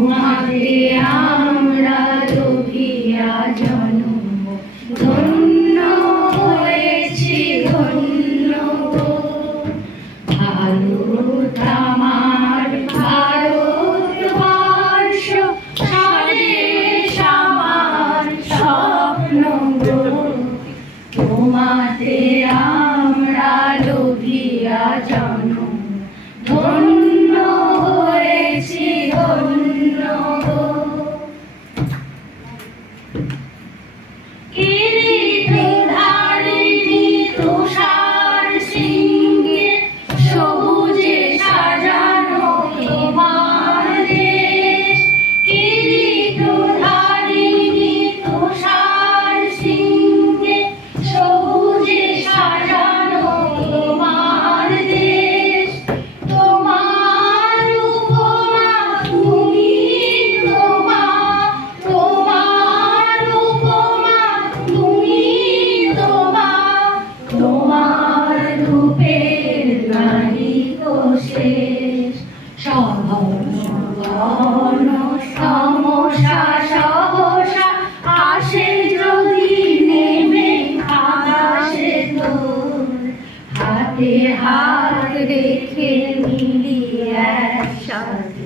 তোমাকে আমরা লোভিয়া জন্ম ধন্য হয়েছি ধন্য গো। ভারত আমার ভারতবর্ষ স্বদেশ আমার স্বপ্ন গো। তোমাতে আমরা লোভিয়া জন্ম ধন্য হয়েছি ধন্য গো। কিরীটধারিণী তুষার সিংহে সবুজে সাজানো তোমার দেশ। কিরীটধারিণী তুষার সিংহে সবুজে সাজানো তোমার দেশ। তোমার উপমা তুমি তোমা, তোমার উপমা তুমি তোমা, তোমার রূপের নাহি তো শেষ। সহন সমসা সহসা আসে যদি নেমে আকাশে তোর। হাতে হাত রেখে মিলিয়ে একসাথে